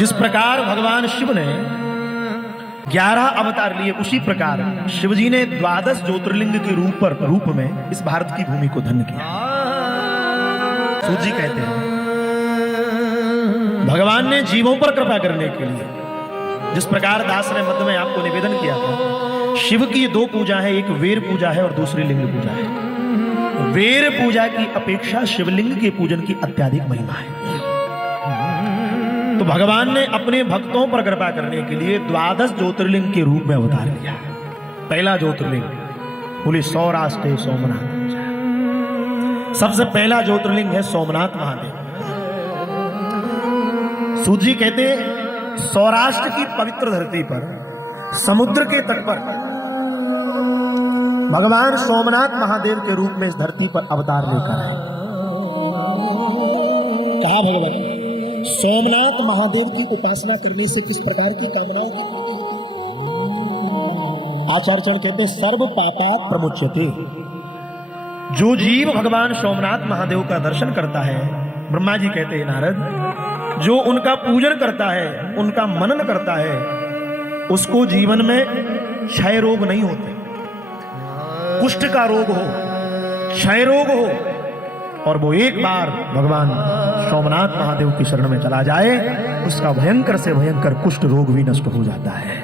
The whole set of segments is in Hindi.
जिस प्रकार भगवान शिव ने 11 अवतार लिए, उसी प्रकार शिवजी ने 12 ज्योतिर्लिंग के रूप में इस भारत की भूमि को धन्य किया। सूत जी कहते हैं भगवान ने जीवों पर कृपा करने के लिए, जिस प्रकार दास ने मध्य में आपको निवेदन किया था, शिव की 2 पूजा है, एक वेर पूजा है और दूसरी लिंग पूजा है। वेर पूजा की अपेक्षा शिवलिंग के पूजन की अत्यधिक महिमा है। तो भगवान ने अपने भक्तों पर कृपा करने के लिए 12 ज्योतिर्लिंग के रूप में अवतार लिया। पहला ज्योतिर्लिंग बोले सौराष्ट्र सोमनाथ। सबसे पहला ज्योतिर्लिंग है सोमनाथ महादेव। सूत जी कहते सौराष्ट्र की पवित्र धरती पर, समुद्र के तट पर भगवान सोमनाथ महादेव के रूप में इस धरती पर अवतार लेकर आए। कहा भगवान सोमनाथ महादेव की उपासना करने से किस प्रकार की कामनाओं की पूर्ति होती है। आचार्य चरण कहते हैं सर्व पापात् प्रमुच्यते। जो जीव भगवान सोमनाथ महादेव का दर्शन करता है, ब्रह्मा जी कहते हैं नारद, जो उनका पूजन करता है, उनका मनन करता है, उसको जीवन में क्षय रोग नहीं होते। कुष्ठ का रोग हो, क्षय रोग हो, और वो एक बार भगवान सोमनाथ महादेव की शरण में चला जाए, उसका भयंकर से भयंकर कुष्ठ रोग भी नष्ट हो जाता है।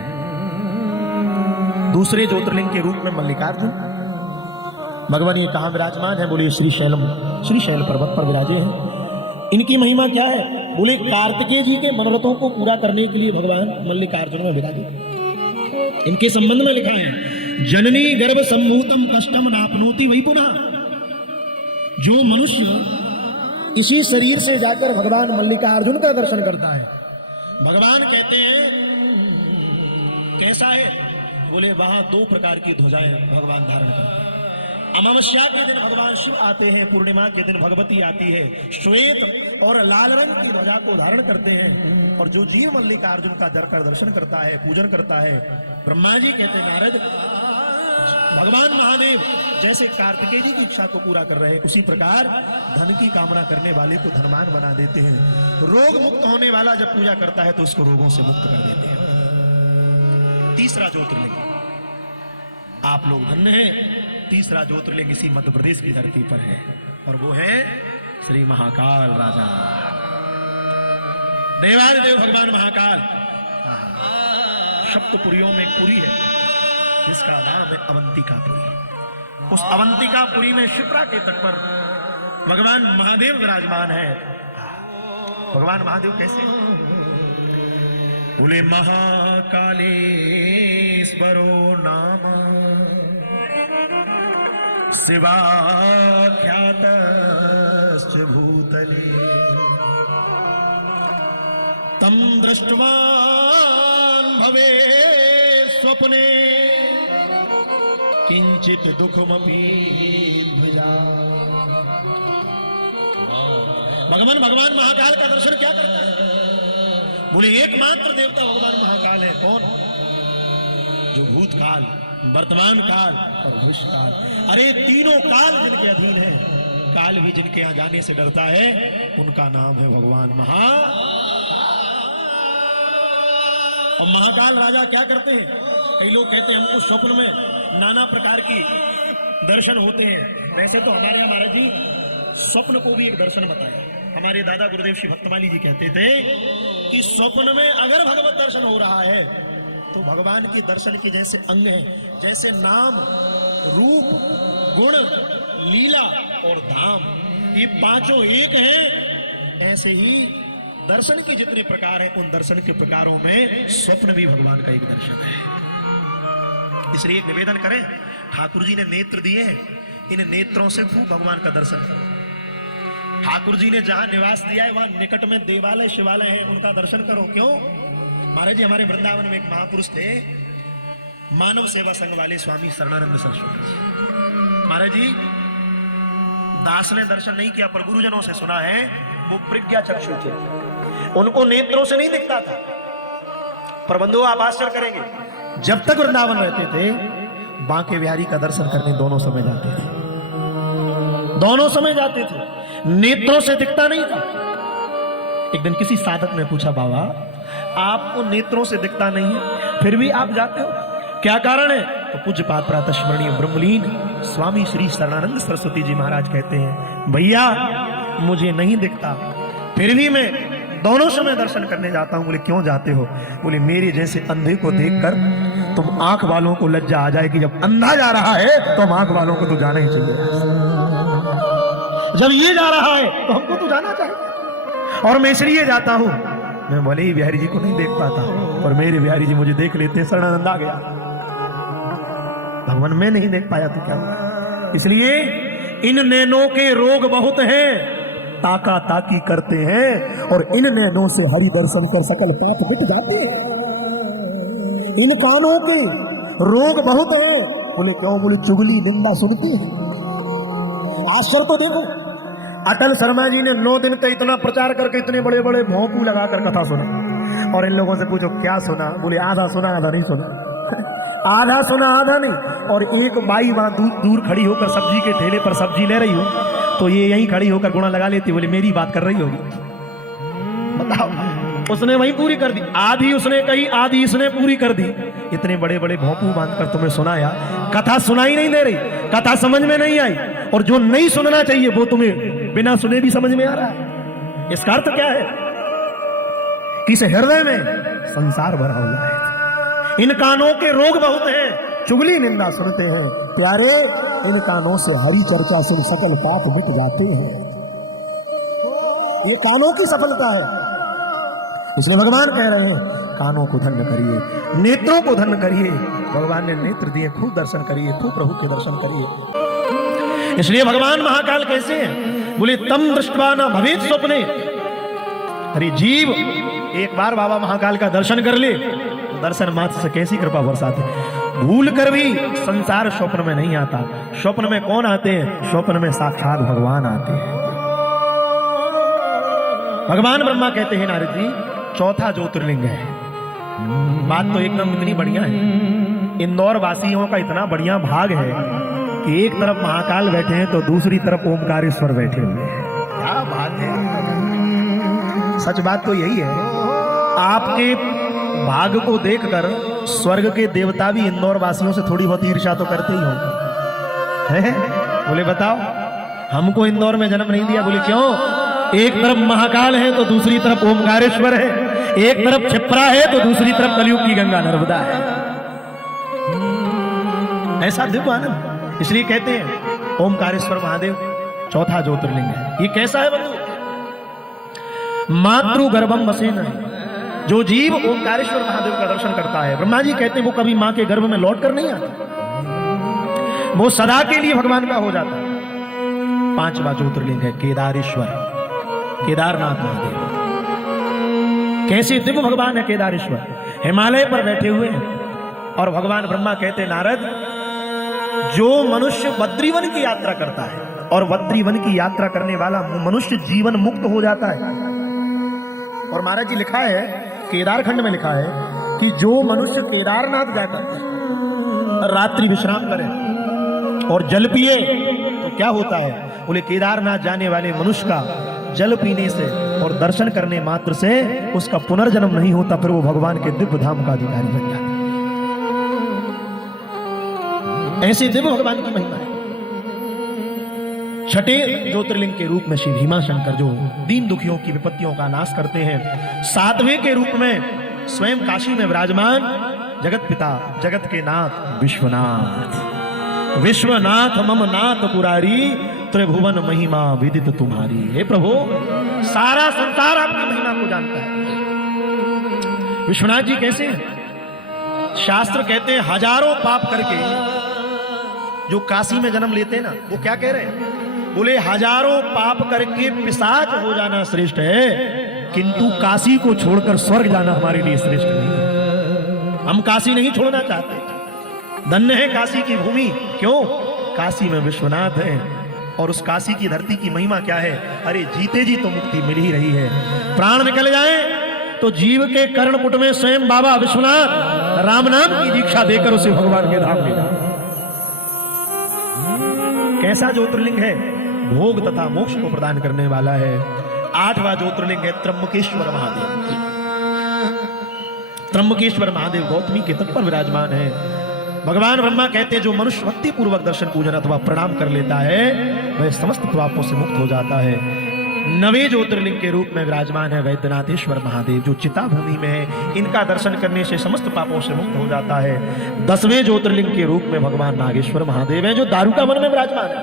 दूसरे ज्योतिर्लिंग के रूप में मल्लिकार्जुन भगवान ये कहां विराजमान है? बोले श्रीशैल पर्वत पर विराजे हैं। इनकी महिमा क्या है? बोले कार्तिकेय जी के मनोरथों को पूरा करने के लिए भगवान मल्लिकार्जुन में विराजे। इनके संबंध में लिखा है जननी गर्भ संभूतम कष्टम नापनोति वही पुनः। जो मनुष्य इसी शरीर से जाकर भगवान मल्लिकार्जुन का दर्शन करता है, भगवान कहते हैं कैसा है? बोले वहां 2 प्रकार की ध्वजाएं भगवान धारण करते हैं। अमावस्या के दिन भगवान शिव आते हैं, पूर्णिमा के दिन भगवती आती है, श्वेत और लाल रंग की ध्वजा को धारण करते हैं। और जो जीव मल्लिकार्जुन का दर्शन करता है, पूजन करता है, ब्रह्मा जी कहते हैं नारद भगवान महादेव जैसे कार्तिकेय जी की इच्छा को पूरा कर रहे हैं, उसी प्रकार धन की कामना करने वाले को धनवान बना देते हैं। रोग मुक्त होने वाला जब पूजा करता है तो उसको रोगों से मुक्त कर देते हैं। तीसरा ज्योतिर्लिंग, आप लोग धन्य हैं, तीसरा ज्योतिर्लिंग इसी मध्य प्रदेश की धरती पर है, और वो है श्री महाकाल राजा देवादिदेव भगवान महाकाल। सप्तपुरियों में एक पुरी है जिसका नाम है अवंतिकापुरी। उस अवंतिकापुरी में शिप्रा के तट पर भगवान महादेव विराजमान है। भगवान महादेव कैसे? बोले महाकालेश्वरो नाम शिवाख्यातश्च भूतले तम दृष्टवान् भवे स्वप्ने किंचित दुखमपि द्विजा। भगवान महाकाल का दर्शन क्या करता है? बोले एकमात्र देवता भगवान महाकाल है। कौन? जो भूतकाल, वर्तमान काल और भविष्य काल, अरे तीनों काल जिनके अधीन है, काल भी जिनके यहां जाने से डरता है, उनका नाम है भगवान और महाकाल राजा क्या करते हैं? कई लोग कहते हैं हमको स्वप्न में नाना प्रकार की दर्शन होते हैं। वैसे तो हमारे यहाँ महाराज जी स्वप्न को भी एक दर्शन बताया। हमारे दादा गुरुदेव श्री भक्तमाली जी कहते थे कि स्वप्न में अगर भगवत दर्शन हो रहा है तो भगवान की दर्शन के जैसे अंग हैं, जैसे नाम, रूप, गुण, लीला और धाम, ये पांचों एक हैं, ऐसे ही दर्शन के जितने प्रकार हैं, उन दर्शन के प्रकारों में स्वप्न भी भगवान का एक दर्शन है। इसलिए एक निवेदन करें, ठाकुर जी ने नेत्र दिए हैं, इन नेत्रों से खूब भगवान का दर्शन करो। ठाकुर जी ने जहां निवास दिया है वहां निकट में देवालय शिवालय है, उनका दर्शन करो। क्यों? महाराज जी हमारे वृंदावन में एक महापुरुष थे, मानव सेवा संघ वाले स्वामी शरणानंद सरस्वती जी। महाराज जी दास ने दर्शन नहीं किया, पर गुरुजनों से सुना है वो प्रज्ञा चक्षु थे, उनको नेत्रों से नहीं दिखता था। पर बंधु आप आश्चर्य करेंगे, जब तक वृंदावन रहते थे बांके बिहारी का दर्शन करने दोनों समय जाते थे, दोनों समय जाते थे, नेत्रों से दिखता नहीं था। एक दिन किसी साधक ने पूछा, बाबा आपको नेत्रों से दिखता नहीं है, फिर भी आप जाते हो, क्या कारण है? तो पूज्यपाद प्रातस्मरणीय ब्रह्मलीन स्वामी श्री शरणानंद सरस्वती जी महाराज कहते हैं, भैया मुझे नहीं दिखता, फिर भी मैं दोनों समय दर्शन करने जाता हूं। बोले क्यों जाते हो? बोले मेरे जैसे अंधे को देखकर तुम आंख वालों को लज्जा आ जाए कि जब अंधा जा रहा है तो हम आंख वालों को तो जाना ही चाहिए, जब ये जा रहा है तो हमको तो जाना चाहिए, और मैं इसलिए जाता हूं। मैं भले ही बिहारी जी को नहीं देख पाता और मेरे बिहारी जी मुझे देख लेते हैं, शरणानंद आ गया। भगवान मैं नहीं देख पाया तो क्या हुआ? इसलिए इन नैनों के रोग बहुत हैं, ताका ताकी करते हैं, और इन नैनों से हरि दर्शन कर सकल पाप मिट जाते हैं। इन कानों के रोग बहुत है। बोले क्यों? बोले चुगली निंदा सुनती है। आश्चर्य तो देखो, अटल शर्मा जी ने 9 दिन का इतना प्रचार करके इतने बड़े बड़े भोंपू लगाकर कथा सुना, और इन लोगों से पूछो क्या सुना? बोले आधा सुना आधा नहीं सुना। आधा सुना आधा नहीं। और एक बाई वहां दूर खड़ी होकर सब्जी के ठेले पर सब्जी ले रही हो, तो ये यहीं खड़ी होकर गुणा लगा लेती, बोले मेरी बात कर रही होगी। बताओ, उसने वही पूरी कर दी, आधी उसने कही आधी इसने पूरी कर दी। इतने बड़े बड़े भोंपू बांधकर तुम्हें सुनाया, कथा सुनाई नहीं दे रही, कथा समझ में नहीं आई, और जो नहीं सुनना चाहिए वो तुम्हें बिना सुने भी समझ में आ रहा है। इसका अर्थ क्या है? कि इस हृदय में संसार भरा हुआ है। इन कानों के रोग बहुत हैं, चुगली निंदा सुनते हैं। प्यारे, इन कानों से हरि चर्चा से सकल पाप मिट जाते हैं। ये कानों की सफलता है। इसलिए भगवान कह रहे हैं कानों को धन्य करिए, नेत्रों को धन्य करिए। भगवान ने नेत्र दिए, खूब दर्शन करिए, खूब प्रभु के दर्शन करिए। इसलिए भगवान महाकाल कैसे हैं? बोले तम दृष्टवा न भवेत स्वप्ने। अरे जीव एक बार बाबा महाकाल का दर्शन कर ले तो दर्शन मात्र से कैसी कृपा बरसाते। भूल कर भी संसार स्वप्न में नहीं आता। स्वप्न में कौन आते हैं? स्वप्न में साक्षात भगवान आते हैं। भगवान ब्रह्मा कहते हैं नारद जी, चौथा ज्योतिर्लिंग है। बात तो एकदम इतनी बढ़िया है, इंदौर वासियों का इतना बढ़िया भाग है कि एक तरफ महाकाल बैठे हैं तो दूसरी तरफ ओमकारेश्वर बैठे हुए हैं। क्या बात है, सच बात तो यही है। आपके भाग को देखकर स्वर्ग के देवता भी इंदौर वासियों से थोड़ी बहुत ईर्ष्या तो करते ही होंगे। बोले बताओ, हमको इंदौर में जन्म नहीं दिया। बोले क्यों? एक तरफ महाकाल है तो दूसरी तरफ ओमकारेश्वर है, एक तरफ क्षिप्रा है तो दूसरी तरफ कलयुग की गंगा नर्मदा है। ऐसा दिव्य आनंद। इसलिए कहते हैं ओमकारेश्वर महादेव चौथा ज्योतिर्लिंग है। ये कैसा है बंधु? मातृ गर्भम वसेन। जो जीव ओमकारेश्वर महादेव का दर्शन करता है, ब्रह्मा जी कहते हैं वो कभी मां के गर्भ में लौट कर नहीं आता, वो सदा के लिए भगवान का हो जाता है। 5वां ज्योतिर्लिंग है केदारेश्वर, केदारनाथ महादेव। कैसे दिव्य भगवान है केदारेश्वर, हिमालय पर बैठे हुए हैं। और भगवान ब्रह्मा कहते हैं नारद, जो मनुष्य बद्रीवन की यात्रा करता है, और बद्रीवन की यात्रा करने वाला मनुष्य जीवन मुक्त हो जाता है। और महाराज जी लिखा है, केदारखंड में लिखा है कि जो मनुष्य केदारनाथ जाकर रात्रि विश्राम करे और जल पिए तो क्या होता है? बोले केदारनाथ जाने वाले मनुष्य का जल पीने से और दर्शन करने मात्र से उसका पुनर्जन्म नहीं होता, फिर वो भगवान के दिव्य धाम का अधिकारी बन जाता है। ऐसे दिव्य भगवान की महिमा है। छठे ज्योतिर्लिंग के रूप में श्री भीमा शंकर जो दीन दुखियों की विपत्तियों का नाश करते हैं। 7वें के रूप में स्वयं काशी में विराजमान जगत पिता जगत के नाथ विश्वनाथ। विश्वनाथ मम नाथ पुरारी, त्रिभुवन महिमा विदित तुम्हारी। हे प्रभु, सारा संसार आपकी महिमा को जानता है। विश्वनाथ जी कैसे हैं? शास्त्र कहते हैं हजारों पाप करके जो काशी में जन्म लेते हैं ना, वो क्या कह रहे हैं? बोले हजारों पाप करके पिशाच हो जाना श्रेष्ठ है, किंतु काशी को छोड़कर स्वर्ग जाना हमारे लिए श्रेष्ठ नहीं है। हम काशी नहीं छोड़ना चाहते। धन्य है काशी की भूमि। क्यों? काशी में विश्वनाथ है, और उस काशी की धरती की महिमा क्या है? अरे जीते जी तो मुक्ति मिल ही रही है। प्राण निकल जाए तो जीव के कर्णपुट में स्वयं बाबा विश्वनाथ राम नाम की दीक्षा देकर उसे भगवान के धाम ले जाए। कैसा ज्योतिर्लिंग है? भोग तथा मोक्ष को प्रदान करने वाला है। 8वां ज्योतिर्लिंग है त्र्यंबकेश्वर महादेव। त्र्यंबकेश्वर महादेव गौतमी के तट पर विराजमान है। भगवान ब्रह्मा कहते हैं जो मनुष्य भक्ति पूर्वक दर्शन पूजन अथवा प्रणाम कर लेता है वह समस्त पापों से मुक्त हो जाता है। 9वें ज्योतिर्लिंग के रूप में विराजमान है वैद्यनाथेश्वर महादेव जो चिता भूमि में है। इनका दर्शन करने से समस्त पापों से मुक्त हो जाता है। 10वें ज्योतिर्लिंग के रूप में भगवान नागेश्वर महादेव है जो दारुका वन में विराजमान है।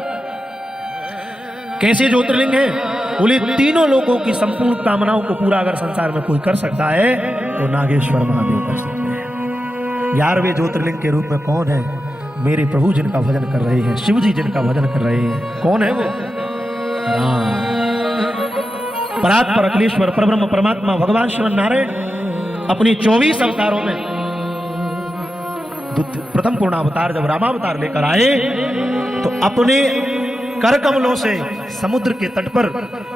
कैसे ज्योतिर्लिंग है? बोले तीनों लोगों की संपूर्ण कामनाओं को पूरा अगर संसार में कोई कर सकता है तो नागेश्वर महादेव कर सकते हैं। 11वें ज्योतिर्लिंग के रूप में कौन है? मेरे प्रभु जिनका भजन कर रहे हैं, शिव जी जिनका भजन कर रहे हैं। कौन है वो? राम। परात्पर अखिलेश्वर परब्रह्म परमात्मा भगवान शिव नारायण अपने 24 अवतारों में प्रथम पूर्णावतार जब रामावतार लेकर आए तो अपने कर कमलों से समुद्र के तट पर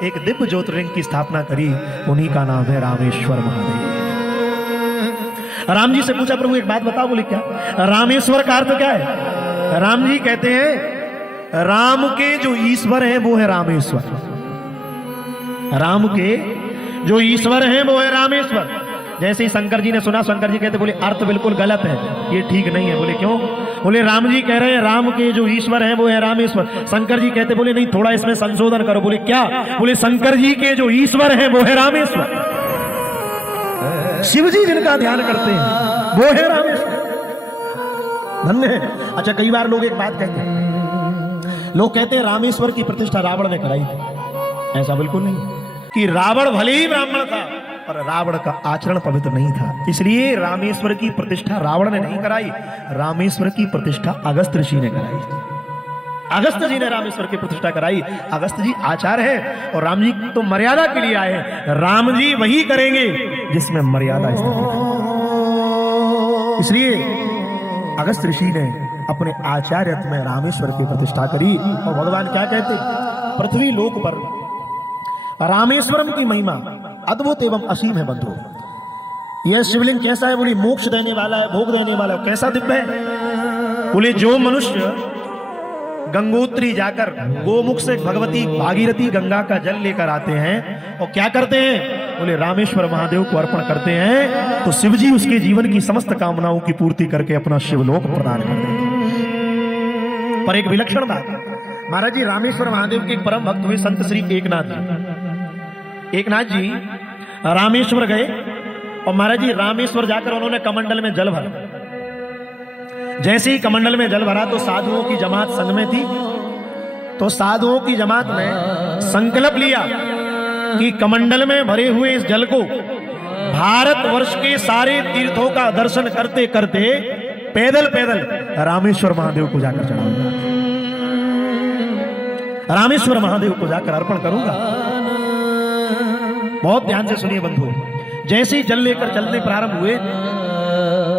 एक दिव्य ज्योतिर्लिंग की स्थापना करी। उन्हीं का नाम है रामेश्वर महादेव। राम जी से पूछा प्रभु एक बात बताओ। बोले क्या? रामेश्वर का अर्थ क्या है? राम जी कहते हैं राम के जो ईश्वर हैं वो है रामेश्वर। राम के जो ईश्वर हैं वो है रामेश्वर। जैसे ही शंकर जी ने सुना, शंकर जी कहते बोले अर्थ बिल्कुल गलत है, ये ठीक नहीं है। बोले क्यों? बोले राम जी कह रहे हैं राम के जो ईश्वर हैं वो है रामेश्वर। शंकर जी कहते बोले नहीं, थोड़ा इसमें संशोधन करो। बोले क्या? बोले शंकर जी के जो ईश्वर हैं वो है रामेश्वर। शिव जी जिनका ध्यान करते हैं वो है रामेश्वर। धन्य है। अच्छा, कई बार लोग एक बात कहते हैं, लोग कहते हैं रामेश्वर की प्रतिष्ठा रावण ने कराई थी। ऐसा बिल्कुल नहीं कि रावण भले ही ब्राह्मण था पर रावण का आचरण पवित्र नहीं था, इसलिए रामेश्वर की प्रतिष्ठा रावण ने नहीं कराई। रामेश्वर की प्रतिष्ठा अगस्त ऋषि ने कराई। अगस्त जी ने रामेश्वर की प्रतिष्ठा कराई। अगस्त जी आचार्य है और राम जी तो मर्यादा के लिए आए हैं। राम जी वही करेंगे जिसमें मर्यादा स्थित है। इसलिए अगस्त ऋषि ने अपने आचार्य में रामेश्वर की प्रतिष्ठा करी। और भगवान क्या कहते? पृथ्वी लोक पर रामेश्वरम की महिमा अद्भुत एवं असीम है बंधु। यह शिवलिंग कैसा है? बोली मोक्ष देने वाला है, भोग देने वाला है। कैसा दिव्य है? बोले जो मनुष्य गंगोत्री जाकर गोमुख से भगवती भागीरथी गंगा का जल लेकर आते हैं और क्या करते हैं? बोले रामेश्वर महादेव को अर्पण करते हैं तो शिव जी उसके जीवन की समस्त कामनाओं की पूर्ति करके अपना शिवलोक प्रदान कर देते हैं। पर एक विलक्षण बात, महाराज जी रामेश्वर महादेव के एक परम भक्त हुए संत श्री एकनाथ जी। एकनाथ जी रामेश्वर गए और महाराज जी रामेश्वर जाकर उन्होंने कमंडल में जल भरा। जैसे ही कमंडल में जल भरा तो साधुओं की जमात संग में थी। तो साधुओं की जमात ने संकल्प लिया कि कमंडल में भरे हुए इस जल को भारतवर्ष के सारे तीर्थों का दर्शन करते करते पैदल पैदल रामेश्वर महादेव को जाकर चढ़ाऊंगा, रामेश्वर महादेव को जाकर अर्पण करूंगा। बहुत ध्यान से सुनिए बंधु। जैसे ही जल लेकर चलने प्रारंभ हुए,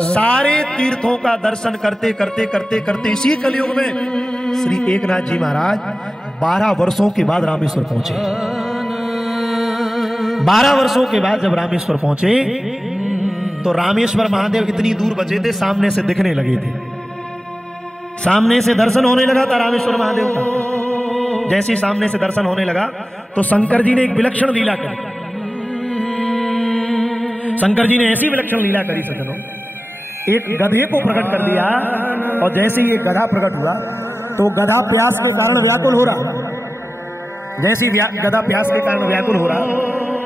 सारे तीर्थों का दर्शन करते करते करते करते इसी कलयुग में श्री एकनाथ जी महाराज 12 वर्षों के बाद रामेश्वर पहुंचे। 12 वर्षों के बाद जब रामेश्वर पहुंचे तो रामेश्वर महादेव इतनी दूर बचे थे, सामने से दिखने लगे थे। सामने से दर्शन होने लगा था रामेश्वर महादेव का। जैसे ही सामने से दर्शन होने लगा तो शंकर जी ने एक विलक्षण लीला करी। शंकर जी ने ऐसी विलक्षण लीला करी सज्जनों, एक गधे को प्रकट कर दिया और जैसे ही एक गधा प्रकट हुआ तो गधा प्यास के कारण व्याकुल हो रहा। जैसे ही गधा प्यास के कारण व्याकुल हो रहा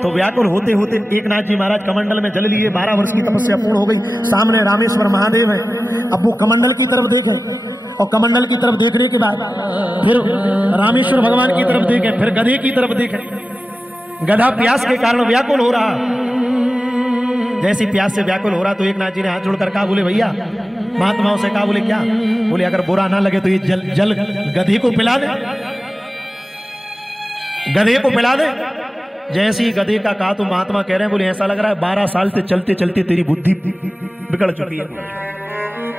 तो व्याकुल होते होते एकनाथ जी महाराज कमंडल में जल लिए। 12 वर्ष की तपस्या पूर्ण हो गई। सामने रामेश्वर महादेव है। अब वो कमंडल की तरफ देखे और कमंडल की तरफ देखने के बाद फिर रामेश्वर भगवान की तरफ देखे, फिर गधे की तरफ देखे। गधा प्यास के कारण व्याकुल हो रहा। जैसी प्यास से व्याकुल हो रहा तो एकनाथ जी ने हाथ जोड़कर कहा, बोले भैया महात्माओं से कहा, बोले क्या? बोले अगर बुरा ना लगे तो ये जल गधे को पिला दे, गधे को पिला दे। जैसे ही गधे का कहा तो महात्मा कह रहे हैं, बोले ऐसा लग रहा है 12 साल से चलते चलते तेरी बुद्धि बिगड़ चुकी है,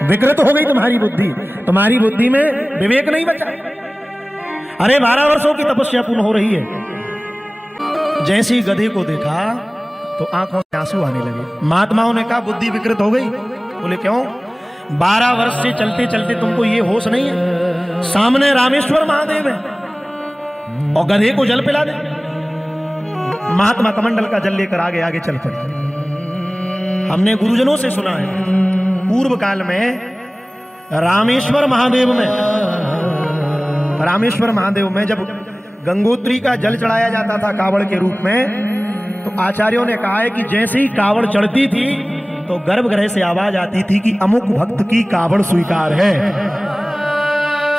विकृत हो गई तुम्हारी बुद्धि, तुम्हारी बुद्धि में विवेक नहीं बचा। अरे 12 वर्षों की तपस्या पूर्ण हो रही है। जैसे ही गधे को देखा तो आंखों से आंसू आने लगे। महात्माओं ने कहा बुद्धि विकृत हो गई। बोले क्यों? 12 वर्ष से चलते चलते तुमको ये होश नहीं है? सामने रामेश्वर महादेव है और गधे को जल पिला दे। महात्मा कमंडल का जल लेकर आगे आगे चल पड़े। हमने गुरुजनों से सुना है, पूर्व काल में रामेश्वर महादेव में जब गंगोत्री का जल चढ़ाया जाता था कावड़ के रूप में, तो आचार्यों ने कहा है कि जैसे ही कावड़ चढ़ती थी तो गर्भगृह से आवाज आती थी कि अमुक भक्त की कावड़ स्वीकार है।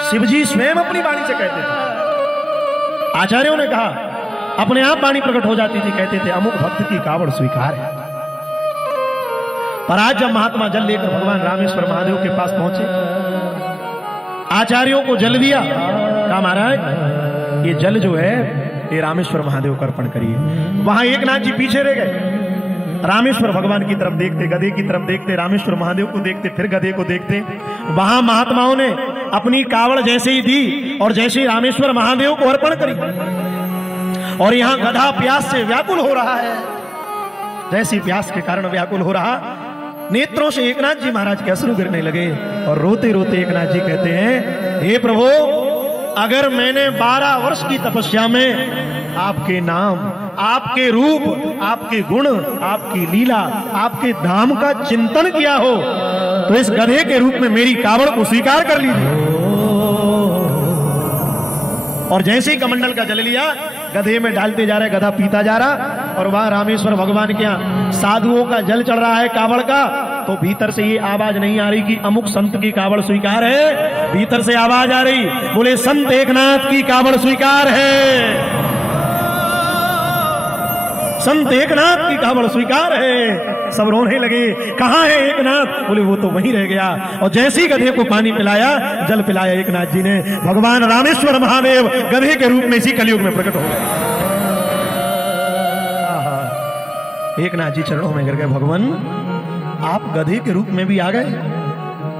शिवजी स्वयं अपनी वाणी से कहते थे। आचार्यों ने कहा अपने आप वाणी प्रकट हो जाती थी, कहते थे अमुक भक्त की कावड़ स्वीकार है। पर आज जब महात्मा जल लेकर भगवान रामेश्वर महादेव के पास पहुंचे, आचार्यों को जल दिया, कहा महाराज ये जल जो है ये रामेश्वर महादेव को अर्पण करिए। वहां एक नाथ जी पीछे रह गए, रामेश्वर भगवान की तरफ देखते, गधे की तरफ देखते, रामेश्वर महादेव को देखते, फिर गधे को देखते। वहां महात्माओं ने अपनी कावड़ जैसे ही दी और जैसे ही रामेश्वर महादेव को अर्पण करी, और यहां गधा प्यास से व्याकुल हो रहा है। जैसी प्यास के कारण व्याकुल हो रहा, नेत्रों से एकनाथ जी महाराज के अश्रु गिरने लगे और रोते रोते एकनाथ जी कहते हैं, हे प्रभु, अगर मैंने 12 वर्ष की तपस्या में आपके नाम, आपके रूप, आपके गुण, आपकी लीला, आपके धाम का चिंतन किया हो तो इस गधे के रूप में मेरी कावड़ को स्वीकार कर लीजिए। और जैसे ही कमंडल का जल लिया, गधे में डालते जा रहे, गधा पीता जा रहा, और वहां रामेश्वर भगवान के यहाँ साधुओं का जल चढ़ रहा है कावड़ का, तो भीतर से ये आवाज नहीं आ रही कि अमुक संत की कावड़ स्वीकार है, भीतर से आवाज आ रही, बोले संत एकनाथ की कावड़ स्वीकार है, संत एकनाथ की कावड़ स्वीकार है। सब रोने लगे, कहां है एकनाथ? बोले वो तो वहीं रह गया। और जैसे ही गधे को पानी पिलाया, जल पिलाया एकनाथ जी ने, भगवान रामेश्वर महादेव गधे के रूप में इसी कलयुग में प्रकट हो गए। एकनाथ जी चरणों में गिर गए, भगवान आप गधे के रूप में भी आ गए।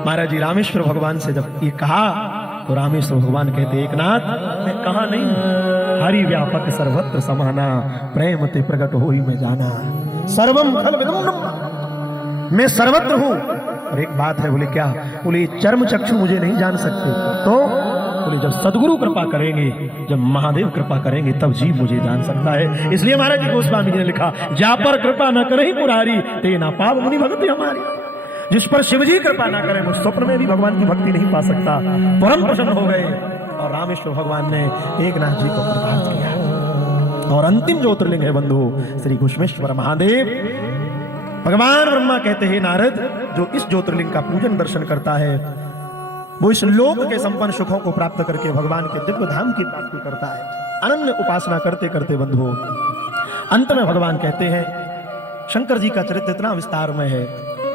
महाराज जी रामेश्वर भगवान से जब ये कहा तो रामेश्वर भगवान कहते, एकनाथ मैं कहा नहीं, हरि व्यापक सर्वत्र समाना, प्रेम ते प्रकट होई मैं जाना, सर्वम खल विदुम, मैं सर्वत्र हूं। और एक बात है, बोले क्या? बोले चर्म चक्षु मुझे नहीं जान सकते, तो बोले जब सदगुरु कृपा करेंगे, जब महादेव कृपा करेंगे, तब जीव मुझे जान सकता है। इसलिए महाराज जी गोस्वामी जी ने लिखा, जा पर कृपा न करे पुरारी, ते ना पाव मुनि भक्ति हमारी। जिस पर शिवजी कृपा ना करें, वो स्वप्न में भी भगवान की भक्ति नहीं पा सकता। परम प्रसन्न हो गए और रामेश्वर भगवान ने एकनाथ जी को प्रदान किया। और अंतिम ज्योतिर्लिंग है बंधु श्री घुश्मेश्वर महादेव। भगवान ब्रह्मा कहते हैं, नारद जो इस ज्योतिर्लिंग का पूजन दर्शन करता है, वो इस लोक के संपन्न सुखों को प्राप्त करके भगवान के दिव्य धाम की प्राप्ति करता है। अनन्य उपासना करते करते बंधु अंत में भगवान कहते हैं, शंकर जी का चरित्र इतना विस्तार में है,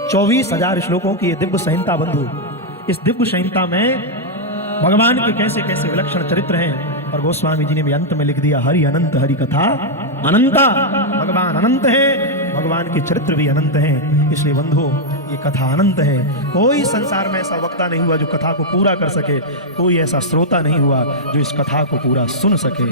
24,000 श्लोकों की ये दिव्य संहिता बंधु। इस दिव्य संहिता में भगवान के कैसे कैसे विलक्षण चरित्र हैं। और गोस्वामी जी ने भी अंत में लिख दिया, हरि अनंत हरि कथा अनंता। भगवान अनंत है, भगवान के चरित्र भी अनंत हैं। इसलिए बंधु ये कथा अनंत है। कोई संसार में ऐसा वक्ता नहीं हुआ जो कथा को पूरा कर सके, कोई ऐसा श्रोता नहीं हुआ जो इस कथा को पूरा सुन सके।